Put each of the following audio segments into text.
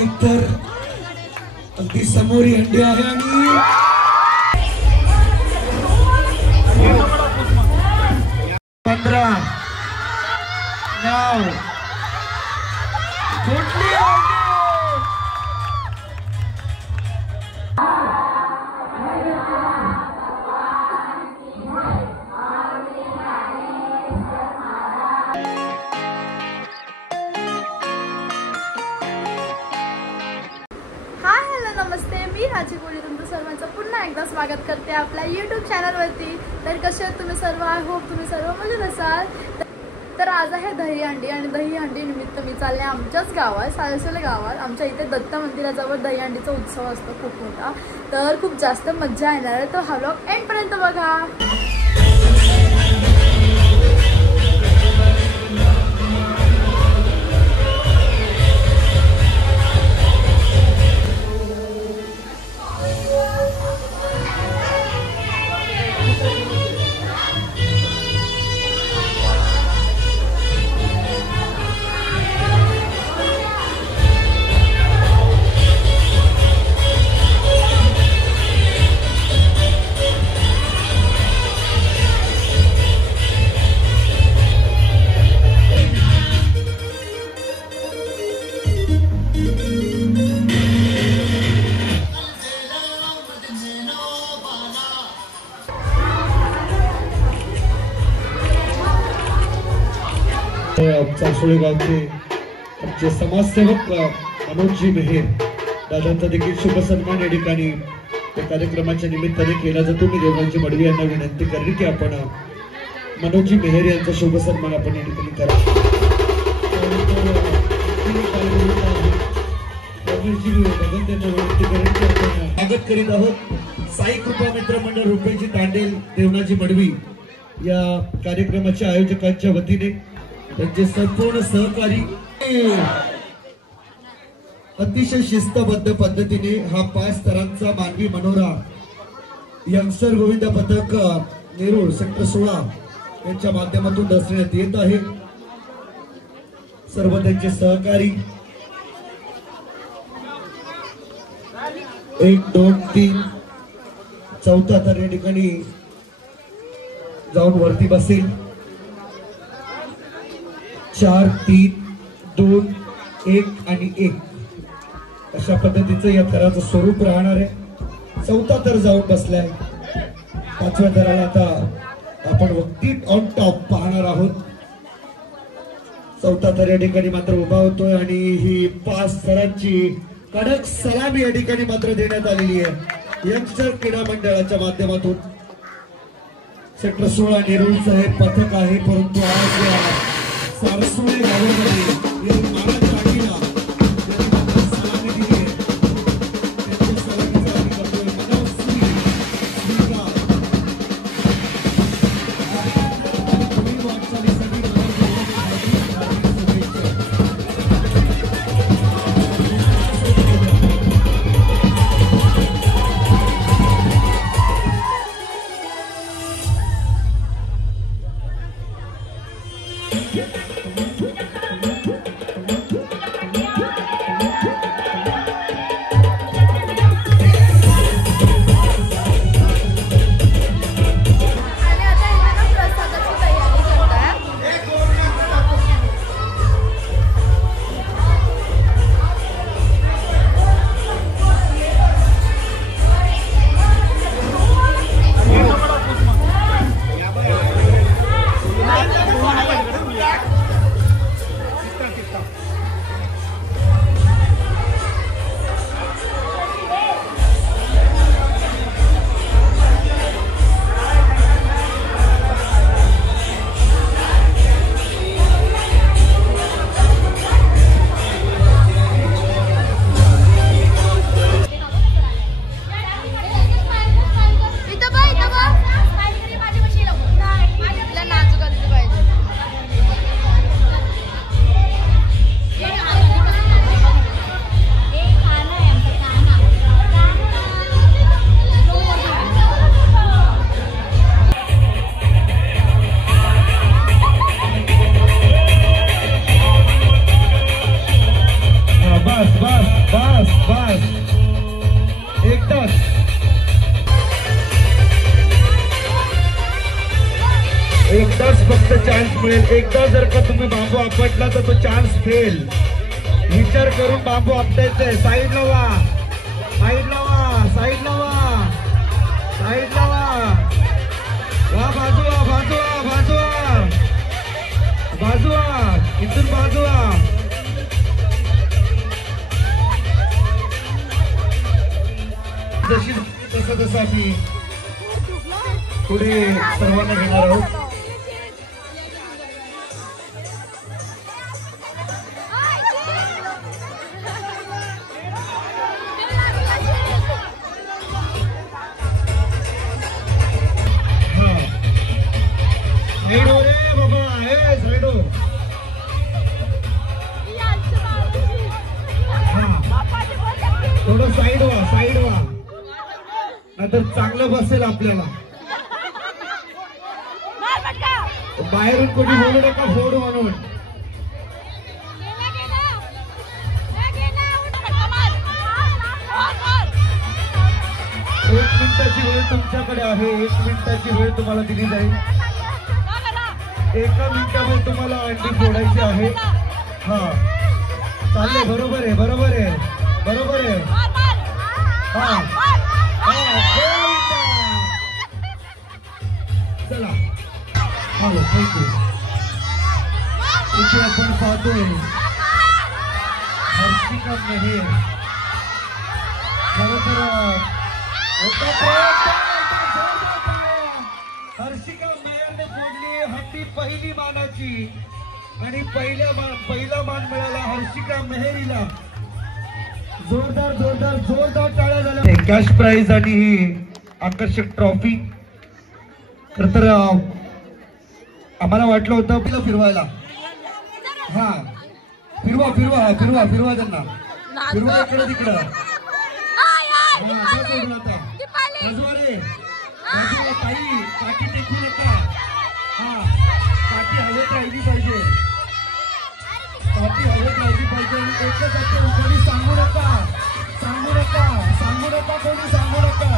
एकतर अगदी समोर ही हंडी आहे आणि 15 नाव कुठली नमस्ते, मी राजी कोळी तुमचं सर्वांचं पुन्हा एकदा स्वागत करते आपल्या यूट्यूब चॅनलवरती। तर कसे आहात तुम्ही सर्व? आय होप तुम्ही सर्व मजेत असाल। तर आज आहे दहीहंडी आणि दहीहंडी निमित्त मी चालले आमच्याच गावात, साळसोली गावात। आमच्या इथे दत्त मंदिराजवळ दहीहंडीचा उत्सव असतो खूप मोठा, तर खूप जास्त मजा येणार आहे। तर हा व्लॉग एंडपर्यंत बघा। चासोळी गावचे आमचे समाजसेवक मनोजी मेहेर दादांचा देखील शुभ सन्मान या ठिकाणी या कार्यक्रमाच्या निमित्ताने केला जातो। मी देवांची मडवी यांना विनंती करेन की आपण मनोजी मेहेर यांचा शुभ सन्मान आपण या ठिकाणी करा। स्वागत करीत आहोत साई कृपा मित्र मंडळ रुपयाची तांडेल देवनाजी मडवी या कार्यक्रमाच्या आयोजकांच्या वतीने त्यांचे संपूर्ण सहकारी अतिशय शिस्तबद्ध पद्धतीने हा 5 स्तरांचा मानवी मनोरा यंगस्टर गोविंद पथक नेरूळ सेक्टर 16 यांच्या माध्यमातून दर्शवण्यात येत आहे। सर्व त्यांचे सहकारी 1 2 3 चौथा तर या ठिकाणी जाऊन वरती बसेल। 4 3 2 1 आणि 1 अशा पद्धतीचं या थराचं स्वरूप राहणार आहे। चौथा थर जाऊन बसलाय। 5व्या थराला आता आपण वक्ती ऑन टॉप पाहणार आहोत। चौथा थर या ठिकाणी मात्र उभा होतोय आणि ही 5 थरांची कडक सलामी या ठिकाणी मात्र देण्यात आलेली आहे यंगस्टर क्रीडा मंडळाच्या माध्यमातून। सेक्टर 16 नेरूळचं हे पथक आहे, परंतु आज सारसोळे गावामध्ये महाराज राठीला सलामी दिली आहे। त्यांच्या सलामीचा आम्ही करतोय मनोश्री श्रीराम पुढील वाटचालीसाठी बस बस एकदाच फक्त चान्स मिळेल. एकदा जर का तुम्ही बांबू आपटला तर तो चान्स फेल. विचार करून बांबू आपटायचंय. साईडला वा, साईडला वा, साईडला वा, साईडला वा, बाजूला बाजूला बाजूला बाजूला, इथून बाजूला. जशी तसं तसं आम्ही पुढे सर्वांना घेणार आहोत. थोडं साईड व्हा, साईड व्हा, नाहीतर चांगलं बसेल आपल्याला. बाहेरून कोणी बोलू नका फोड म्हणून. एक मिनिटाची वेळ तुमच्याकडे आहे. 1 मिनिटाची वेळ तुम्हाला दिली जाईल. 1 मिनिटामध्ये तुम्हाला अंडी फोडायची आहे. हा चालले. बरोबर आहे, बरोबर आहे, बरोबर आहे. हा चला. Hello, thank you. इथे आपण पाहतोय हर्षिका मेहर. खरोखर हर्षिका मेहरने फोडली हंडी पहिली मानाची आणि पहिला मान मिळाला हर्षिका मेहरीला. जोरदार जोरदार जोरदार टाळ्या झाल्या. कॅश प्राइज आणि ही आकर्षक ट्रॉफी. खरं तर आम्हाला वाटलं होतं पहिलं फिरवायला. हा फिरवा फिरवा, हा फिरवा फिरवा, त्यांना फिरवा इकडं तिकडं. ताई काठी टेकू नका. हा काठी हवेत राहिली पाहिजे, काठी हवेत राहिली पाहिजे. आणि एकच असते, कोणी सांगू नका, सांगू नका, सांगू नका, कोणी सांगू नका,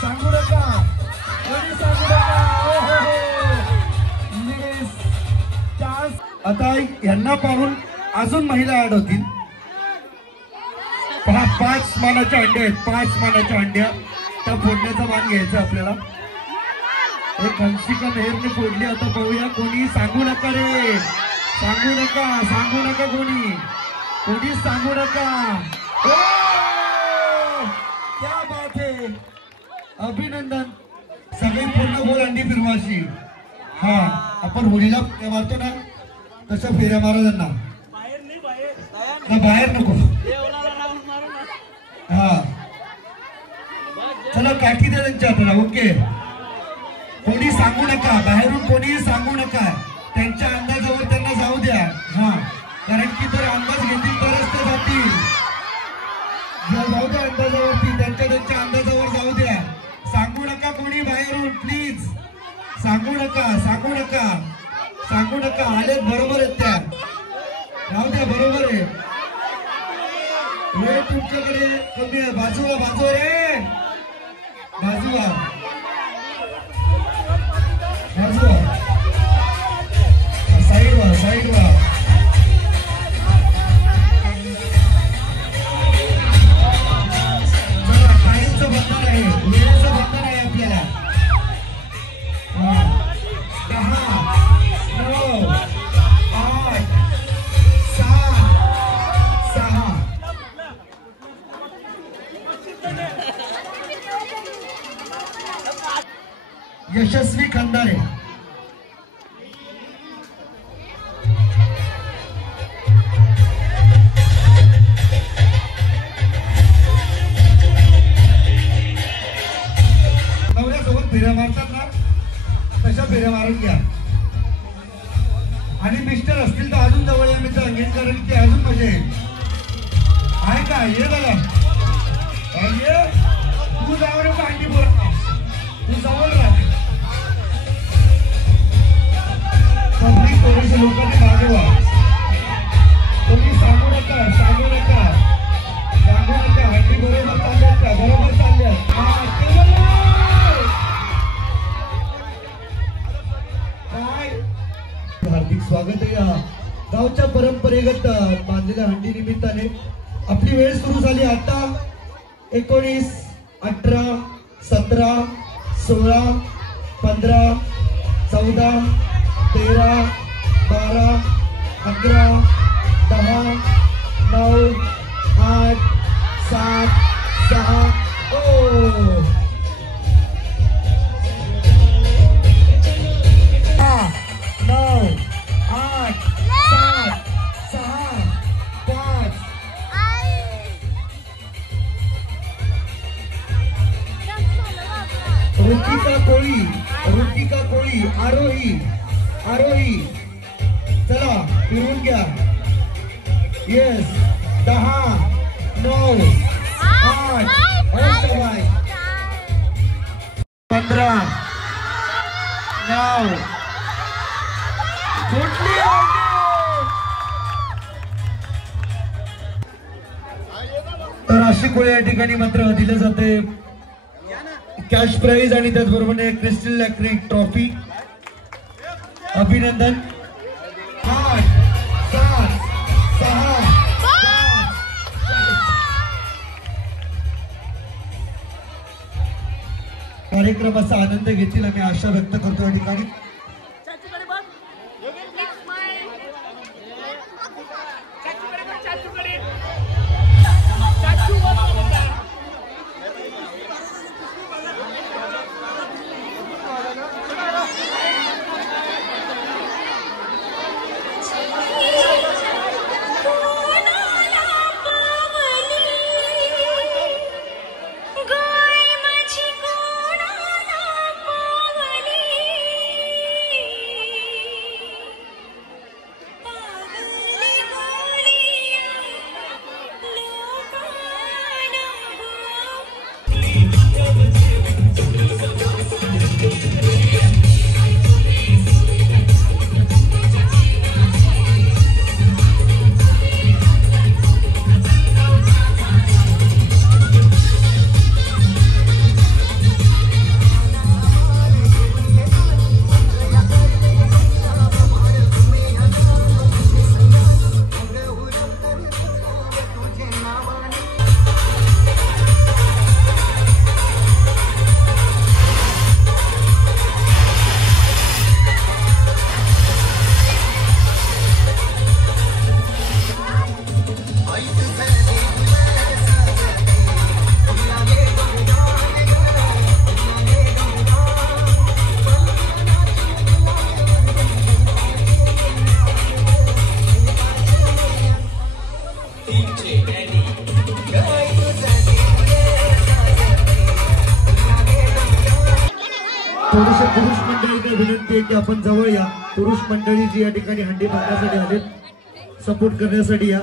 सांगू नका, कोणी सांगू नका. आता यांना पाहून अजून महिला ऍड होतील. 5 मानाच्या अंड्या आहेत, 5 मानाच्या अंड्या. त्या फोडण्याचा मान घ्यायचा आपल्याला. एक हर्षिका मेहरने फोडली. आता पाहूया. कोणी सांगू नका रे, सांगू नका, सांगू नका, कोणी सांगू नका. क्या बात है, अभिनंदन. सगळी पूर्ण गोल अंडी फिरवाशी. हा आपण होळीला मारतो ना तशा फेऱ्या मारा त्यांना. बाहेर नको. हा चला काठी द्या त्यांच्या हाताला. ओके. कोणी सांगू नका, बाहेरून कोणीही सांगू नका. त्यांच्या अंदाजावर त्यांना जाऊ द्या. हा कारण की जर अंदाज घेतील तरच ते जातील. जाऊ द्या अंदाजावरती, त्यांच्या अंदाजावर जाऊ द्या. सांगू नका कोणी बाहेरून, प्लीज सांगू नका, सांगू नका, सांगू नका. आलेत बरोबर आहेत त्या, राहू द्या, बरोबर आहे. वेळ तुमच्याकडे कमी आहे. बाजूला बाजू रे, बाजूला बाजूला, साईड वा, साईड वा. चला टाईमचं बंधन आहे, वेळेचं बंधन आहे आपल्याला. 10, 9, 8, 7, 6. यशस्वी खंदारे. नवऱ्यासोबत फेऱ्या मारतात ना तशा फेऱ्या मारून घ्या. आणि मिस्टर असतील तर अजून जवळ या मित्र एंगेज करेल की अजून मजा येईल. आहे का? ये दादा, तू जाऊ नको अंडी बोला, तू जवळ राहा. पब्लिक थोडेसे लोकांनी मागे व्हा. तुम्ही सांगू नका, सांगू नका. परंपरेगत बांधलेल्या हंडी निमित्ताने आपली वेळ सुरू झाली आता 19, 18, 17, 16, 15, 14, 13, 12, 11, 10, 9, 8, 7, 6 9, 8, 7, 6, 5. ऋतिका कोळी आरोही चला फिरून घ्या. येस 10, 9, 8, 15, 9. तर अशी कोळी या ठिकाणी मात्र दिले जाते कॅश प्राइज आणि त्याचबरोबर क्रिस्टल लॅक्रिक ट्रॉफी. अभिनंदन. 8, 7, 6, 5. कार्यक्रमाचा आनंद घेतील आम्ही आशा व्यक्त करतो या ठिकाणी. थोडेसे पुरुष मंडळीकडे विनंती आहे की आपण जवळ या. पुरुष मंडळी जी या ठिकाणी हंडी बांधण्यासाठी आलेत सपोर्ट करण्यासाठी या.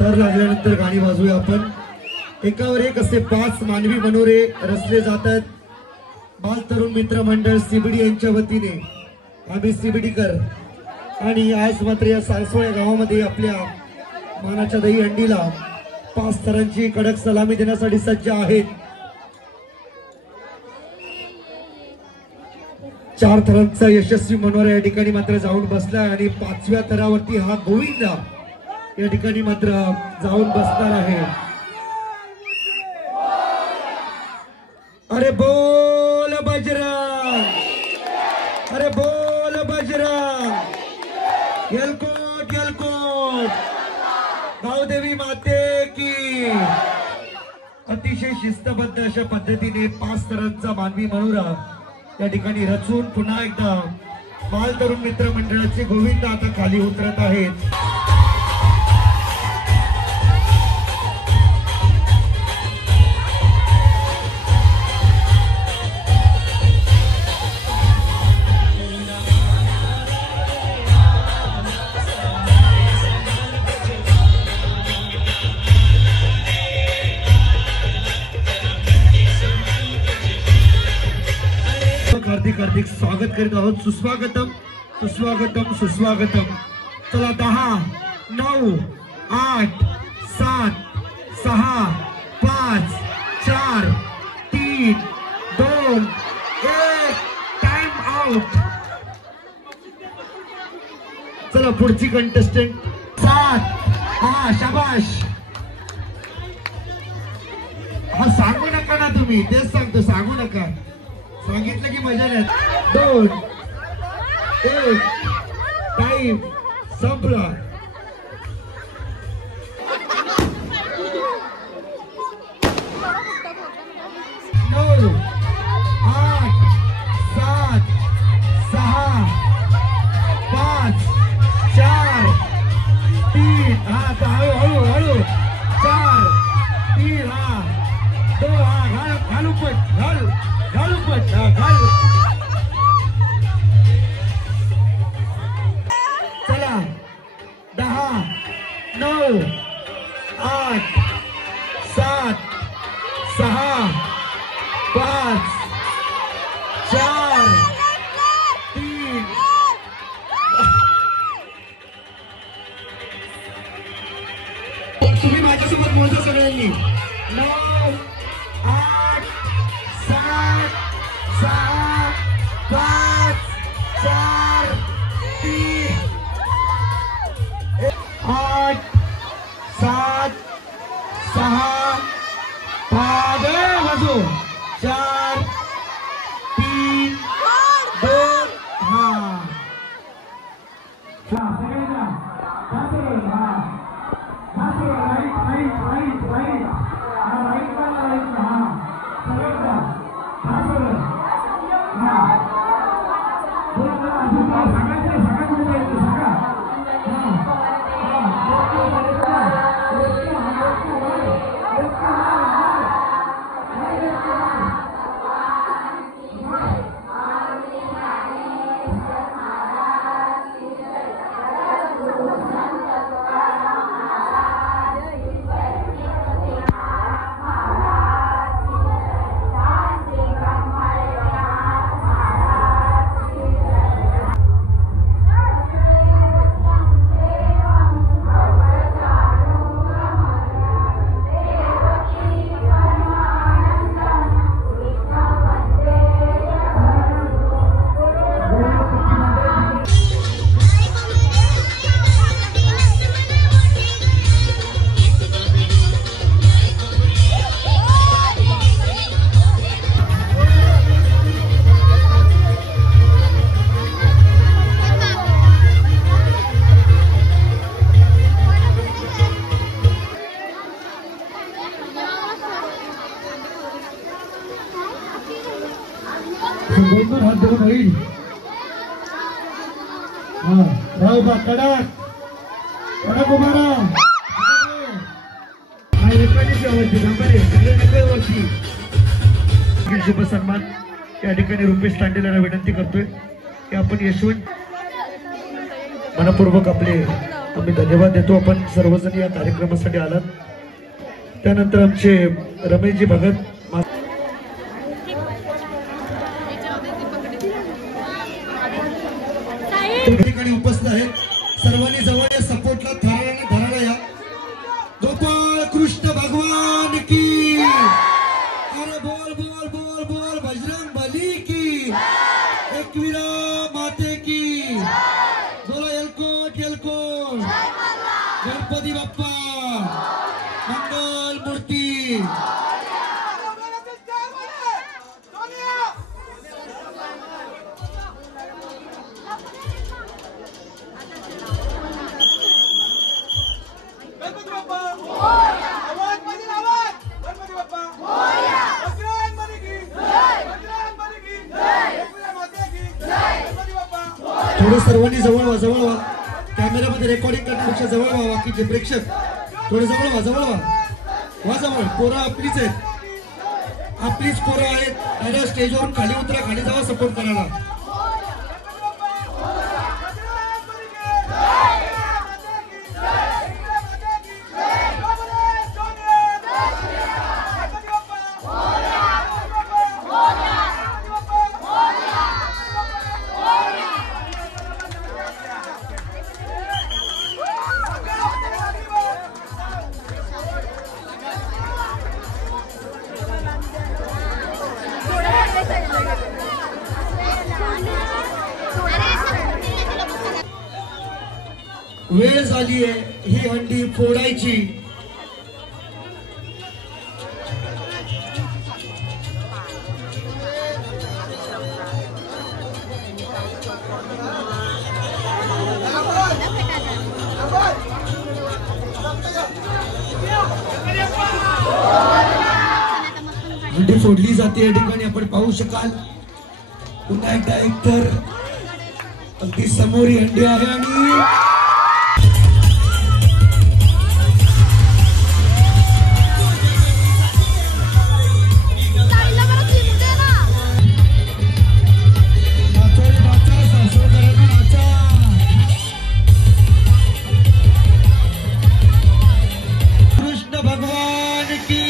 तर लागल्यानंतर गाणी वाजूया आपण. एकावर एक असे 5 मानवी मनोरे रचले जातात. बाल तरुण मित्र मंडळ सीबीडी यांच्या वतीने आम्ही सीबीडीकर आणि आज मात्र या सारसोळ गावामध्ये आपल्या मानाच्या दही हंडीला 5 थरांची कडक सलामी देण्यासाठी सज्ज आहेत. 4 थरांचा यशस्वी मनोरा या ठिकाणी मात्र जाऊन बसलाय आणि 5व्या थरावरती हा गोविंदा या ठिकाणी मात्र जाऊन बसणार आहे. अरे बोल बजरंग, अरे बोल बजरंग. येलकोट येलकोट, गावदेवी माते की. अतिशय शिस्तबद्ध अशा पद्धतीने 5 थरांचा मानवी मनोरा या ठिकाणी रचून पुन्हा एकदा बाल तरुण मित्र मंडळाचे गोविंद आता खाली उतरत आहेत. हार्दिक हार्दिक स्वागत करीत आहोत. सुस्वागतम सुस्वागतम सुस्वागतम. चला 10, 9, 8, 7, 6, 5, 4, 3, 2, 1. Time out. चला चला पुढची कंटेस्टंट 7. हा शाबाश. हा सांगू नका ना तुम्ही, तेच सांगतो, सांगू नका. सांगितलं की मजा नाही. 2 1 टाइम संपला. 9 8 7 6 5 4 3. हा हळू हळू 4 3. हा 2. हा घालू पट, घालू पट, घालू. चला 10 9 8 7 6 5 4 3. तुम्ही माझ्यासोबत मोजा सगळ्यांनी. 9 8 7 6 5 4 3 8 7 6 5 वाजो 4 3 2. हा हात धरून होईल. राव बा कडक कडक उभारा. शुभ सन्मान या ठिकाणी रुपेश तांडेला विनंती करतोय की आपण यशवंत मनपूर्वक आम्ही धन्यवाद देतो. आपण सर्वजण या कार्यक्रमासाठी आलात. त्यानंतर आमचे रमेशजी भगत ठिकाणी उपस्थित आहेत. सर्वांनी जवळ या सपोर्टला धरायला या. गोपाळ कृष्ण भगवान की. अरे बोल बोल बोल बोल बजरंग बली की. एकवीरा माते की. बोला एलकोट एलकोट. गणपती बाप्पा मंगल मूर्ती. थोडं सर्वांनी जवळ व्हा. कॅमेरामध्ये रेकॉर्डिंग करण्यापेक्षा जवळ व्हा. बाकीचे प्रेक्षक थोडे जवळ व्हा. जवळ पोरं आपलीच आहेत. आपलीच पोरं आहेत. त्याला स्टेजवरून खाली उतरा, खाली जावा सपोर्ट करायला. वेळ झाली आहे ही हंडी फोडायची. हंडी फोडली जाते या ठिकाणी आपण पाहू शकाल. पुन्हा एकदा एकतर अगदी समोर ही हंडी आहे आणि कृष्ण भगवान की.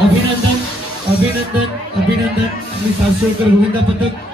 अभिनंदन अभिनंदन अभिनंदन. आणि सासवडकर गोविंदा पथक